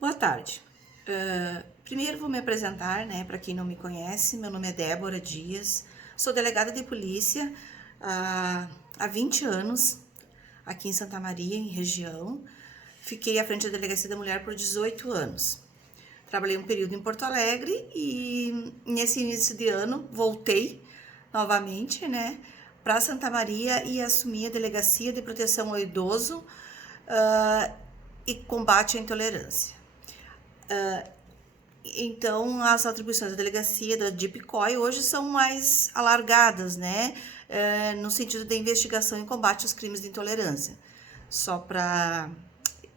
Boa tarde. Primeiro vou me apresentar, né, para quem não me conhece. Meu nome é Débora Dias, sou delegada de polícia há 20 anos aqui em Santa Maria, em região. Fiquei à frente da Delegacia da Mulher por 18 anos. Trabalhei um período em Porto Alegre e nesse início de ano voltei novamente, né, para Santa Maria e assumi a Delegacia de Proteção ao Idoso e Combate à Intolerância. Então, as atribuições da delegacia da DIPCOI hoje são mais alargadas, né? No sentido da investigação e combate aos crimes de intolerância. Só para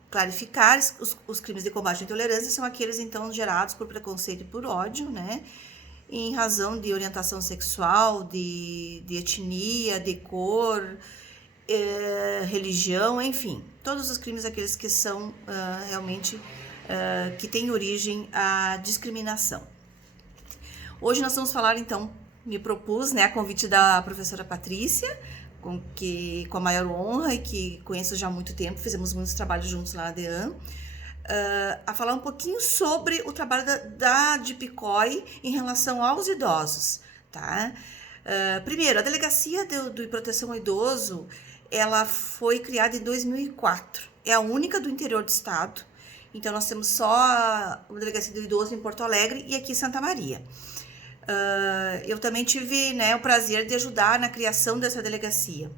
clarificar, os crimes de combate à intolerância são aqueles, então, gerados por preconceito e por ódio, né? Em razão de orientação sexual, de etnia, de cor, religião, enfim. Todos os crimes, aqueles que são realmente... que tem origem à discriminação. Hoje nós vamos falar, então, me propus, né, a convite da professora Patrícia, com a maior honra e que conheço já há muito tempo, fizemos muitos trabalhos juntos lá na DEAN, a falar um pouquinho sobre o trabalho da DIPCOI em relação aos idosos, tá? Primeiro, a Delegacia de Proteção ao Idoso, ela foi criada em 2004, é a única do interior do estado. Então, nós temos só a Delegacia do Idoso em Porto Alegre e aqui em Santa Maria. Eu também tive, né, o prazer de ajudar na criação dessa delegacia.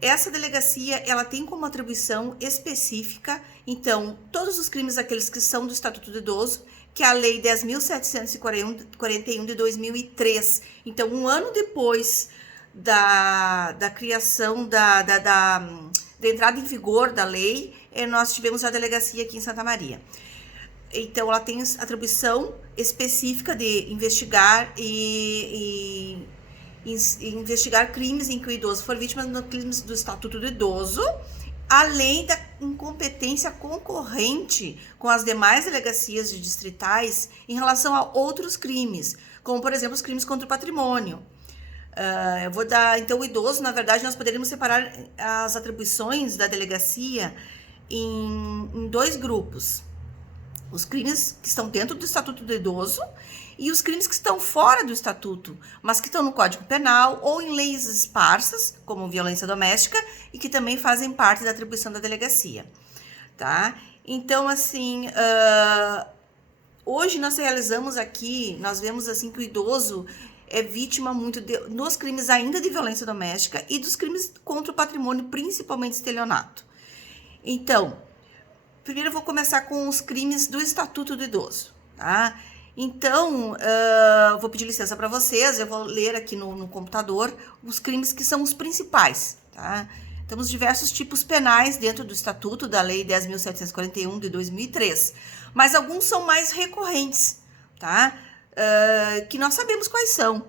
Essa delegacia, ela tem como atribuição específica, então, todos os crimes aqueles que são do Estatuto do Idoso, que é a Lei 10.741 de 2003. Então, um ano depois da criação, da entrada em vigor da lei, nós tivemos a delegacia aqui em Santa Maria. Então, ela tem atribuição específica de investigar e investigar crimes em que o idoso for vítima de crimes do Estatuto do Idoso, além da incompetência concorrente com as demais delegacias de distritais em relação a outros crimes, como, por exemplo, os crimes contra o patrimônio. Eu vou dar, então, o idoso, na verdade, nós poderíamos separar as atribuições da delegacia em dois grupos. Os crimes que estão dentro do Estatuto do Idoso e os crimes que estão fora do Estatuto, mas que estão no Código Penal ou em leis esparsas, como violência doméstica, e que também fazem parte da atribuição da delegacia, tá? Então, assim, hoje nós realizamos aqui, nós vemos, assim, que o idoso é vítima muito dos crimes ainda de violência doméstica e dos crimes contra o patrimônio, principalmente estelionato. Então, primeiro eu vou começar com os crimes do Estatuto do Idoso, tá? Então, vou pedir licença para vocês, eu vou ler aqui no computador os crimes que são os principais, tá? Temos diversos tipos penais dentro do Estatuto da Lei 10.741 de 2003, mas alguns são mais recorrentes, tá? Que nós sabemos quais são,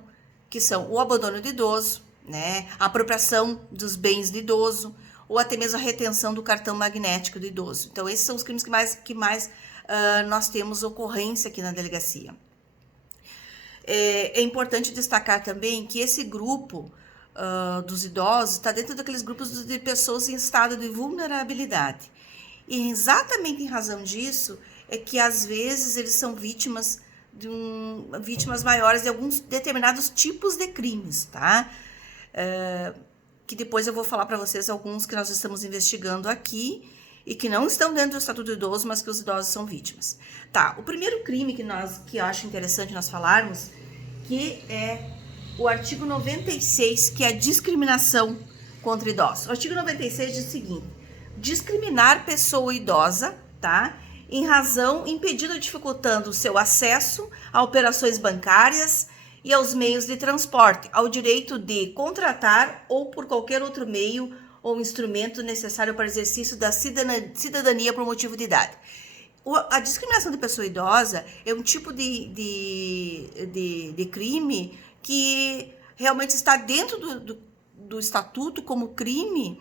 que são o abandono do idoso, né? A apropriação dos bens do idoso, ou até mesmo a retenção do cartão magnético do idoso. Então, esses são os crimes que mais nós temos ocorrência aqui na delegacia. É importante destacar também que esse grupo dos idosos está dentro daqueles grupos de pessoas em estado de vulnerabilidade. E exatamente em razão disso é que, às vezes, eles são vítimas maiores de alguns determinados tipos de crimes, tá? Que depois eu vou falar para vocês alguns que nós estamos investigando aqui e que não estão dentro do Estatuto do Idoso, mas que os idosos são vítimas. Tá, o primeiro crime que eu acho interessante nós falarmos, que é o artigo 96, que é a discriminação contra idosos. O artigo 96 diz o seguinte: discriminar pessoa idosa, tá? Em razão, impedindo ou dificultando o seu acesso a operações bancárias e aos meios de transporte, ao direito de contratar ou por qualquer outro meio ou instrumento necessário para o exercício da cidadania por motivo de idade. A discriminação de pessoa idosa é um tipo de crime que realmente está dentro do Estatuto como crime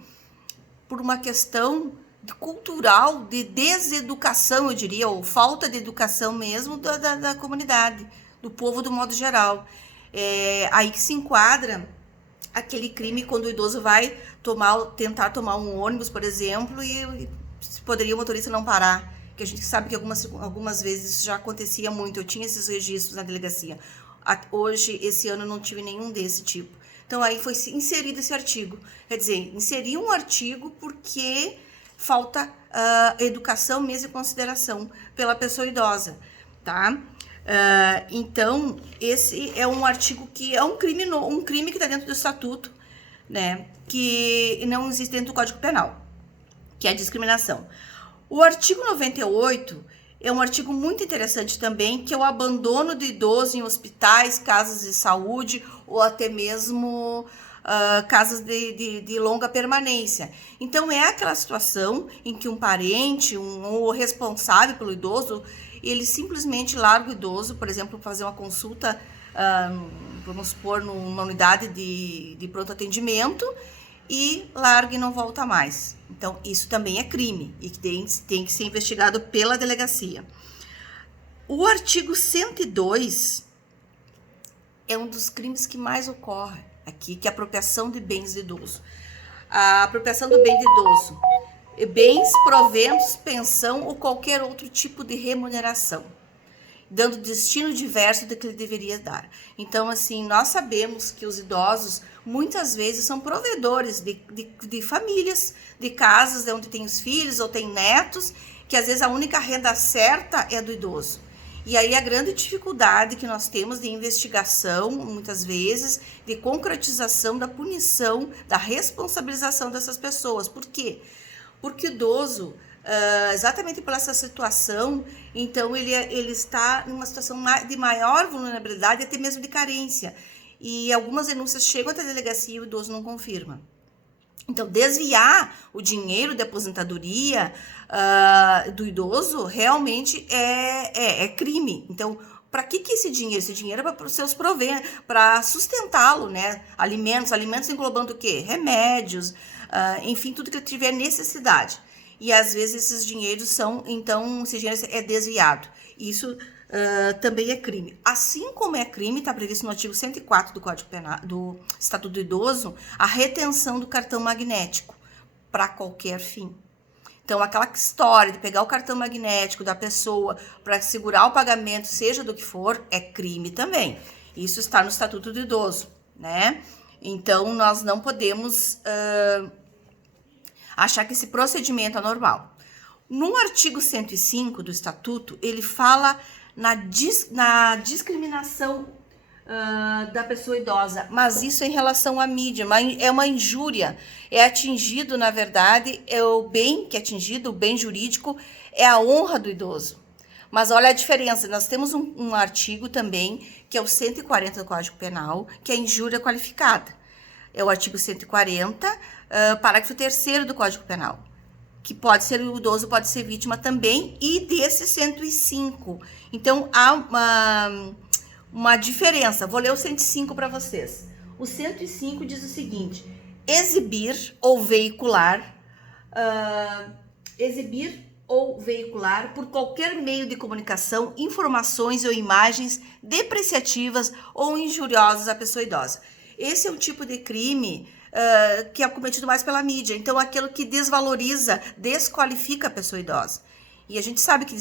por uma questão cultural, de deseducação, eu diria, ou falta de educação mesmo da comunidade, do povo do modo geral. Aí que se enquadra aquele crime quando o idoso vai tentar tomar um ônibus, por exemplo, e poderia o motorista não parar, porque a gente sabe que algumas vezes isso já acontecia muito, eu tinha esses registros na delegacia. Hoje, esse ano, eu não tive nenhum desse tipo. Então, aí foi inserido esse artigo. Quer dizer, inseri um artigo porque falta educação, mesmo e consideração pela pessoa idosa, tá? Então, esse é um artigo que é um crime que está dentro do estatuto, né? Que não existe dentro do Código Penal, que é a discriminação. O artigo 98 é um artigo muito interessante também, que é o abandono do idoso em hospitais, casas de saúde ou até mesmo casas de longa permanência. Então, é aquela situação em que um parente, ou responsável pelo idoso, ele simplesmente larga o idoso, por exemplo, fazer uma consulta, vamos supor, numa unidade de pronto atendimento, e larga e não volta mais. Então, isso também é crime e tem que ser investigado pela delegacia. O artigo 102 é um dos crimes que mais ocorre aqui, que é a apropriação de bens do idoso. A apropriação do bem do idoso, bens, proventos, pensão ou qualquer outro tipo de remuneração, dando destino diverso do que ele deveria dar. Então, assim, nós sabemos que os idosos, muitas vezes, são provedores de famílias, de casas onde tem os filhos ou tem netos, que às vezes a única renda certa é do idoso. E aí a grande dificuldade que nós temos de investigação, muitas vezes, de concretização da punição, da responsabilização dessas pessoas. Por quê? Porque o idoso, exatamente por essa situação, então ele está numa situação de maior vulnerabilidade, até mesmo de carência. E algumas denúncias chegam até a delegacia e o idoso não confirma. Então, desviar o dinheiro de aposentadoria do idoso realmente é crime. Então, para que esse dinheiro? Esse dinheiro é para os seus proventos, para sustentá-lo, né? Alimentos englobando o quê? Remédios, enfim, tudo que ele tiver necessidade. E às vezes esses dinheiros esse dinheiro é desviado. Isso também é crime. Assim como é crime, está previsto no artigo 104 do Código Penal, do Estatuto do Idoso, a retenção do cartão magnético para qualquer fim. Então, aquela história de pegar o cartão magnético da pessoa para segurar o pagamento, seja do que for, é crime também. Isso está no Estatuto do Idoso, né? Então, nós não podemos achar que esse procedimento é normal. No artigo 105 do Estatuto, ele fala na discriminação da pessoa idosa, mas isso em relação à mídia, é uma injúria, é atingido, na verdade, é o bem que é atingido, o bem jurídico, é a honra do idoso. Mas olha a diferença, nós temos um artigo também, que é o 140 do Código Penal, que é a injúria qualificada. É o artigo 140, parágrafo 3º do Código Penal, que o idoso pode ser vítima também, e desse 105. Então, há uma diferença. Vou ler o 105 para vocês. O 105 diz o seguinte: exibir ou veicular por qualquer meio de comunicação informações ou imagens depreciativas ou injuriosas à pessoa idosa. Esse é um tipo de crime que é cometido mais pela mídia. Então, aquilo que desvaloriza, desqualifica a pessoa idosa. E a gente sabe que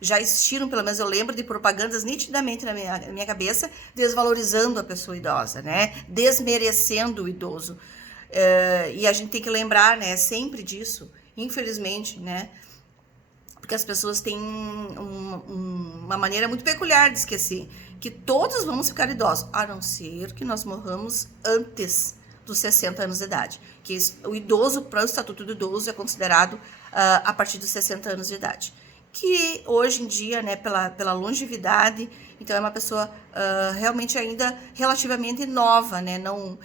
já existiram, pelo menos eu lembro, de propagandas nitidamente na minha cabeça, desvalorizando a pessoa idosa, né? Desmerecendo o idoso. E a gente tem que lembrar, né, sempre disso, infelizmente, né? Porque as pessoas têm uma maneira muito peculiar de esquecer que todos vamos ficar idosos, a não ser que nós morramos antes dos 60 anos de idade. Que o idoso, para o Estatuto do Idoso, é considerado a partir dos 60 anos de idade. Que hoje em dia, né, pela longevidade, então é uma pessoa realmente ainda relativamente nova, né? Não,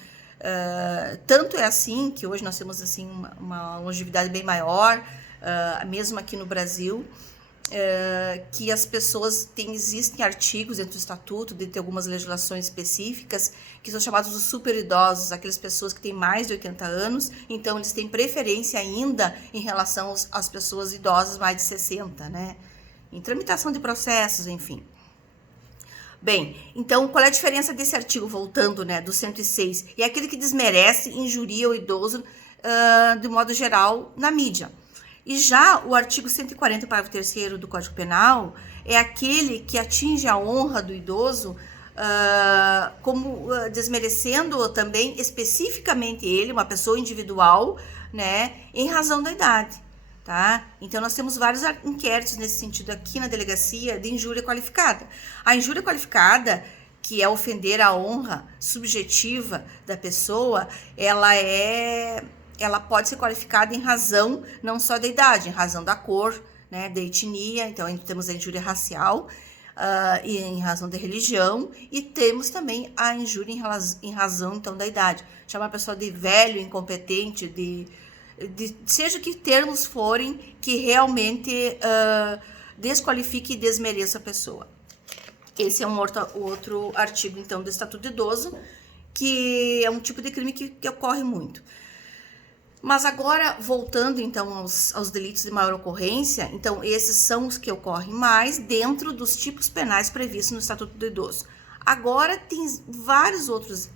tanto é assim que hoje nós temos assim, uma longevidade bem maior, mesmo aqui no Brasil, que as pessoas existem artigos dentro do Estatuto, dentro de algumas legislações específicas, que são chamados de super idosos, aquelas pessoas que têm mais de 80 anos, então eles têm preferência ainda em relação às pessoas idosas mais de 60, né? Em tramitação de processos, enfim. Bem, então qual é a diferença desse artigo, voltando, né, do 106? É aquele que desmerece, injuria o idoso de modo geral na mídia. E já o artigo 140, parágrafo 3º do Código Penal é aquele que atinge a honra do idoso, como desmerecendo também especificamente ele, uma pessoa individual, né, em razão da idade. Tá? Então, nós temos vários inquéritos nesse sentido aqui na delegacia de injúria qualificada. A injúria qualificada, que é ofender a honra subjetiva da pessoa, ela pode ser qualificada em razão não só da idade, em razão da cor, né, da etnia. Então, temos a injúria racial, e em razão da religião, e temos também a injúria em razão então da idade. Chamar a pessoa de velho, incompetente, seja que termos forem que realmente desqualifique e desmereça a pessoa. Esse é um outro artigo, então, do Estatuto do Idoso, que é um tipo de crime que ocorre muito. Mas agora, voltando, então, aos delitos de maior ocorrência, então, esses são os que ocorrem mais dentro dos tipos penais previstos no Estatuto do Idoso. Agora, tem vários outros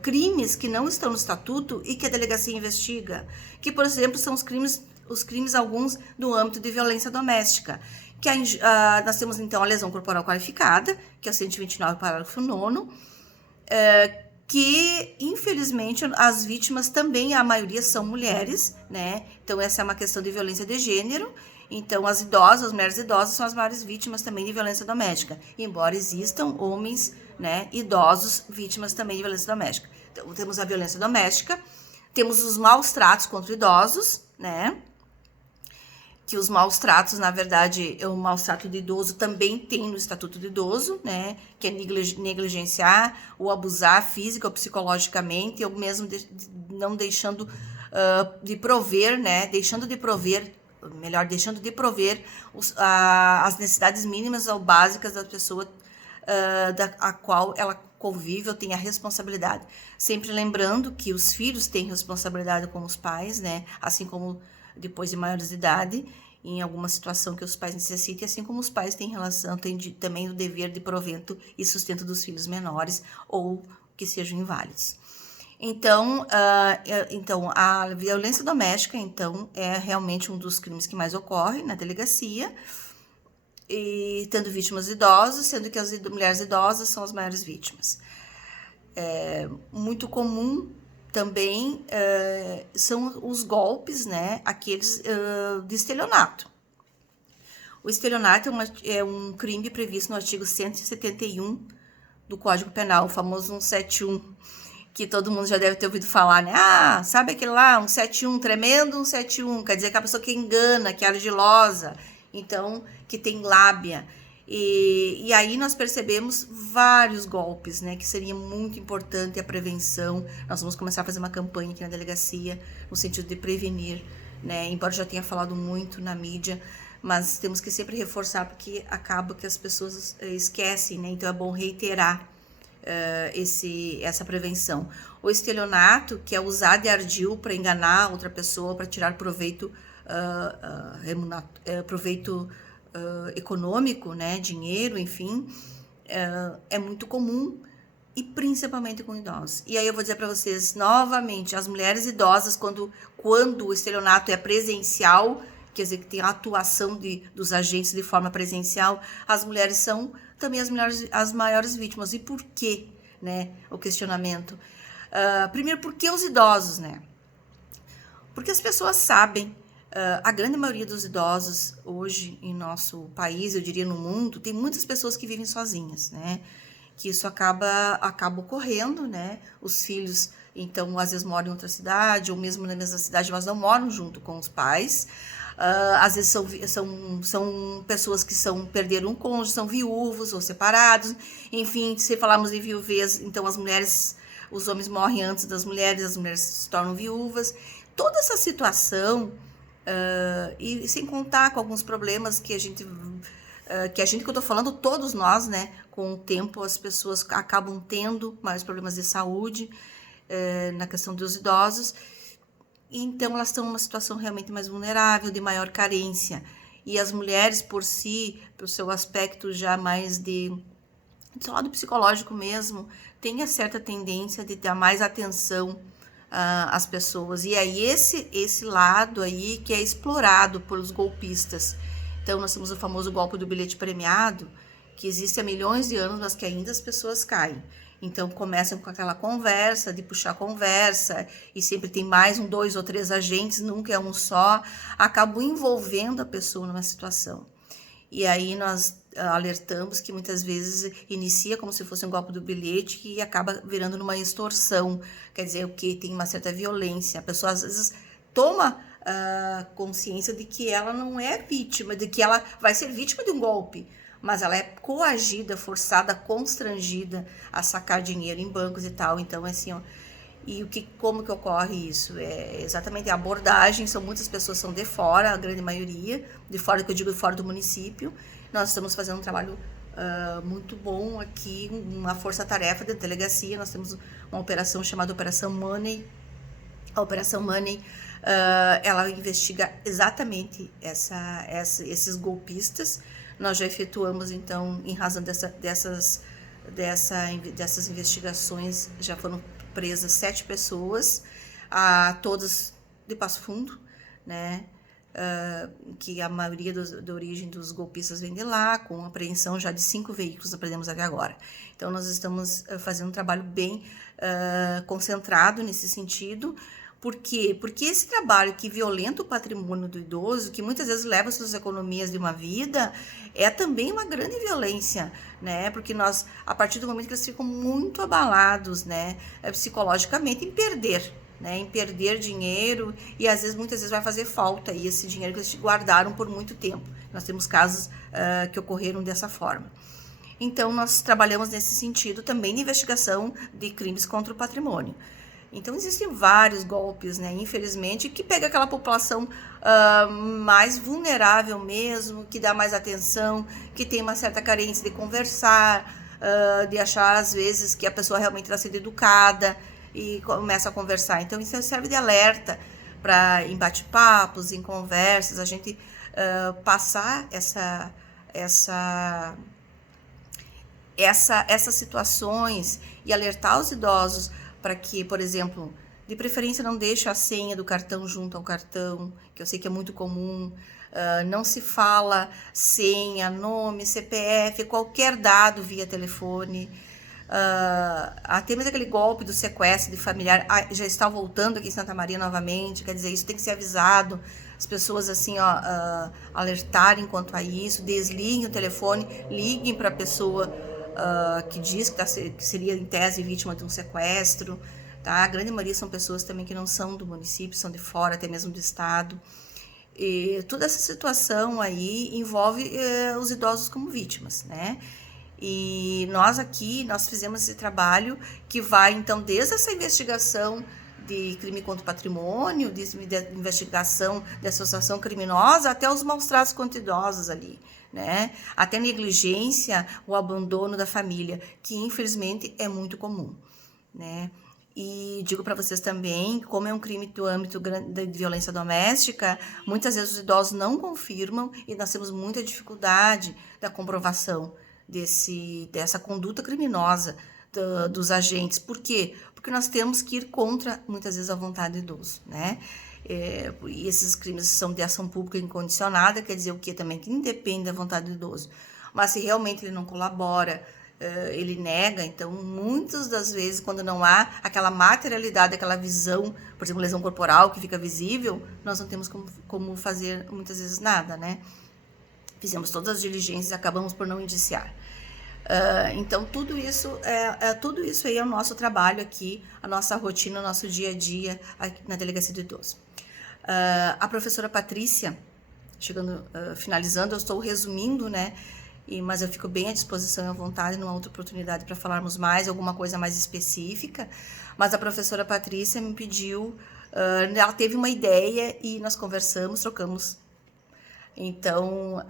crimes que não estão no Estatuto e que a delegacia investiga, que, por exemplo, são os crimes alguns do âmbito de violência doméstica. Que nós temos, então, a lesão corporal qualificada, que é o 129, parágrafo 9º, que, infelizmente, as vítimas também, a maioria são mulheres, né? Então, essa é uma questão de violência de gênero. Então, as mulheres idosas são as maiores vítimas também de violência doméstica, embora existam homens, né, idosos vítimas também de violência doméstica. Então, temos a violência doméstica, temos os maus tratos contra idosos, né, que os maus tratos, na verdade, o maus trato do idoso também tem no Estatuto do Idoso, né, que é negligenciar ou abusar física ou psicologicamente, ou mesmo não deixando de prover, né, deixando de prover as necessidades mínimas ou básicas da pessoa a qual ela convive ou tem a responsabilidade. Sempre lembrando que os filhos têm responsabilidade com os pais, né? Assim como depois de maiores de idade, em alguma situação que os pais necessitem, assim como os pais têm também o dever de provento e sustento dos filhos menores ou que sejam inválidos. Então, a violência doméstica, então, é realmente um dos crimes que mais ocorre na delegacia, e tendo vítimas idosas, sendo que as mulheres idosas são as maiores vítimas. Muito comum também são os golpes, né, aqueles de estelionato. O estelionato é um crime previsto no artigo 171 do Código Penal, o famoso 171, que todo mundo já deve ter ouvido falar, né? Ah, sabe aquele lá, 171, tremendo 171, quer dizer que a pessoa que engana, que é ardilosa, então, que tem lábia. E aí nós percebemos vários golpes, né? Que seria muito importante a prevenção. Nós vamos começar a fazer uma campanha aqui na delegacia, no sentido de prevenir, né? Embora já tenha falado muito na mídia, mas temos que sempre reforçar, porque acaba que as pessoas esquecem, né? Então é bom reiterar essa prevenção. O estelionato, que é usar de ardil para enganar outra pessoa, para tirar proveito econômico, né, dinheiro, enfim, é muito comum, e principalmente com idosos. E aí eu vou dizer para vocês novamente, as mulheres idosas, quando o estelionato é presencial, quer dizer, que tem a atuação dos agentes de forma presencial, as mulheres são também as maiores vítimas. E por quê, né, o questionamento? Primeiro, por que os idosos, né? Porque as pessoas sabem, a grande maioria dos idosos hoje em nosso país, eu diria no mundo, tem muitas pessoas que vivem sozinhas, né? Que isso acaba ocorrendo, né? Os filhos, então, às vezes moram em outra cidade, ou mesmo na mesma cidade, mas não moram junto com os pais. Às vezes são pessoas que perderam um cônjuge, são viúvos ou separados. Enfim, se falarmos de viuvez, então os homens morrem antes das mulheres, as mulheres se tornam viúvas. Toda essa situação, e sem contar com alguns problemas que que eu tô falando, todos nós, né, com o tempo as pessoas acabam tendo mais problemas de saúde, na questão dos idosos, então elas estão numa situação realmente mais vulnerável, de maior carência, e as mulheres por si, pelo seu aspecto já mais do seu lado psicológico mesmo, tem a certa tendência de dar mais atenção as pessoas. E aí esse lado aí que é explorado pelos golpistas. Então nós temos o famoso golpe do bilhete premiado, que existe há milhões de anos, mas que ainda as pessoas caem. Então começam com aquela conversa, de puxar conversa, e sempre tem mais 2 ou 3 agentes, nunca é um só, acabam envolvendo a pessoa numa situação. E aí nós alertamos que muitas vezes inicia como se fosse um golpe do bilhete que acaba virando numa extorsão, quer dizer, o que tem uma certa violência. A pessoa às vezes toma consciência de que ela não é vítima, de que ela vai ser vítima de um golpe, mas ela é coagida, forçada, constrangida a sacar dinheiro em bancos e tal. Então, assim, ó, e como que ocorre isso? É exatamente a abordagem, muitas pessoas são de fora, a grande maioria, de fora, que eu digo de fora do município. Nós estamos fazendo um trabalho muito bom aqui, uma força-tarefa da delegacia. Nós temos uma operação chamada Operação Money. A Operação Money, ela investiga exatamente esses golpistas. Nós já efetuamos, então, em razão dessas investigações, já foram presas 7 pessoas, todas de Passo Fundo, né? Que a maioria da origem dos golpistas vem de lá, com apreensão já de 5 veículos, aprendemos até agora. Então, nós estamos fazendo um trabalho bem concentrado nesse sentido. Por quê? Porque esse trabalho que violenta o patrimônio do idoso, que muitas vezes leva suas economias de uma vida, é também uma grande violência, né? Porque nós, a partir do momento que eles ficam muito abalados, né, psicologicamente, em perder dinheiro, e às vezes, muitas vezes vai fazer falta aí esse dinheiro que eles guardaram por muito tempo. Nós temos casos que ocorreram dessa forma. Então, nós trabalhamos nesse sentido também de investigação de crimes contra o patrimônio. Então, existem vários golpes, né, infelizmente, que pega aquela população mais vulnerável mesmo, que dá mais atenção, que tem uma certa carência de conversar, de achar, às vezes, que a pessoa realmente está sendo educada e começa a conversar. Então, isso serve de alerta para em bate-papos, em conversas, a gente passar essas situações e alertar os idosos para que, por exemplo, de preferência não deixe a senha do cartão junto ao cartão, que eu sei que é muito comum, não se fala senha, nome, CPF, qualquer dado via telefone. Até mesmo aquele golpe do sequestro de familiar, já está voltando aqui em Santa Maria novamente, quer dizer, isso tem que ser avisado, as pessoas assim, alertarem quanto a isso, desliguem o telefone, liguem para a pessoa que diz que seria em tese vítima de um sequestro, tá? A grande maioria são pessoas também que não são do município, são de fora, até mesmo do estado. E toda essa situação aí envolve os idosos como vítimas, né? E nós fizemos esse trabalho que vai, então, desde essa investigação de crime contra o patrimônio, de investigação de associação criminosa, até os maus-tratos contra idosos ali, né? Até negligência, o abandono da família, que infelizmente é muito comum, né? E digo para vocês também, como é um crime do âmbito de violência doméstica, muitas vezes os idosos não confirmam e nós temos muita dificuldade da comprovação dessa conduta criminosa dos agentes. Por quê? Porque nós temos que ir contra, muitas vezes, a vontade do idoso, né? E esses crimes são de ação pública incondicionada, quer dizer o quê também? Que independe da vontade do idoso. Mas se realmente ele não colabora, ele nega, então, muitas das vezes, quando não há aquela materialidade, aquela visão, por exemplo, lesão corporal que fica visível, nós não temos como fazer, muitas vezes, nada, né? Fizemos todas as diligências e acabamos por não indiciar. Então, tudo isso aí é o nosso trabalho aqui, a nossa rotina, o nosso dia a dia aqui na Delegacia do Idoso. A professora Patrícia, finalizando, eu estou resumindo, né? Mas eu fico bem à disposição e à vontade numa outra oportunidade para falarmos mais, alguma coisa mais específica. Mas a professora Patrícia me pediu, ela teve uma ideia e nós conversamos, trocamos. Então,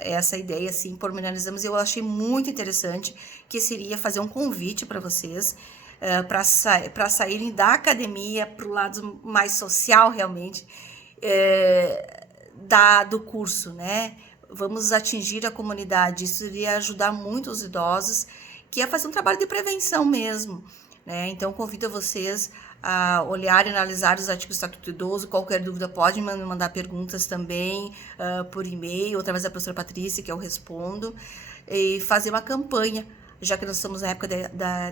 essa ideia, assim, pormenorizamos, eu achei muito interessante, que seria fazer um convite para vocês, para saírem da academia para o lado mais social, realmente, do curso, né? Vamos atingir a comunidade, isso iria ajudar muito os idosos, que é fazer um trabalho de prevenção mesmo, né? Então, convido vocês a olhar e analisar os artigos do Estatuto do Idoso. Qualquer dúvida pode me mandar perguntas também por e-mail, ou através da professora Patrícia, que eu respondo, e fazer uma campanha, já que nós estamos na época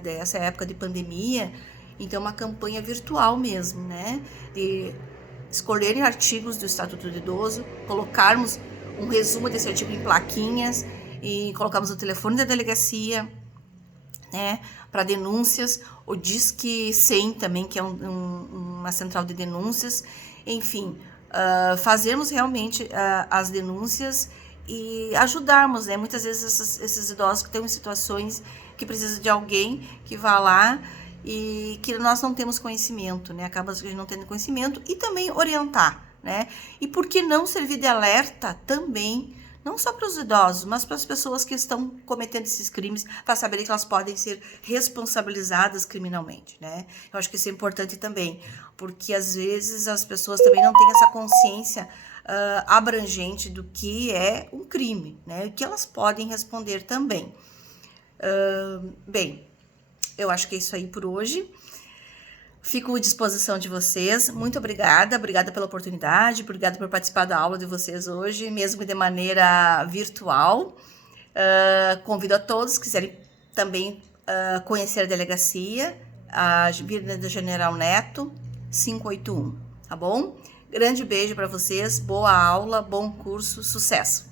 dessa época de pandemia, então uma campanha virtual mesmo, né? De escolherem artigos do Estatuto do Idoso, colocarmos um resumo desse artigo em plaquinhas e colocarmos o telefone da delegacia, né, para denúncias, o Disque 100 também, que é uma central de denúncias, enfim, fazermos realmente as denúncias e ajudarmos, né, muitas vezes esses idosos que estão em situações que precisam de alguém que vá lá e que nós não temos conhecimento, né, acaba a gente não tendo conhecimento, e também orientar, né, e por que não servir de alerta também, não só para os idosos, mas para as pessoas que estão cometendo esses crimes, para saberem que elas podem ser responsabilizadas criminalmente, né? Eu acho que isso é importante também, porque às vezes as pessoas também não têm essa consciência abrangente do que é um crime, né? E que elas podem responder também. Bem, eu acho que é isso aí por hoje. Fico à disposição de vocês. Muito obrigada pela oportunidade, obrigada por participar da aula de vocês hoje, mesmo de maneira virtual. Convido a todos que quiserem também conhecer a delegacia, a Avenida General Neto, 581, tá bom? Grande beijo para vocês, boa aula, bom curso, sucesso!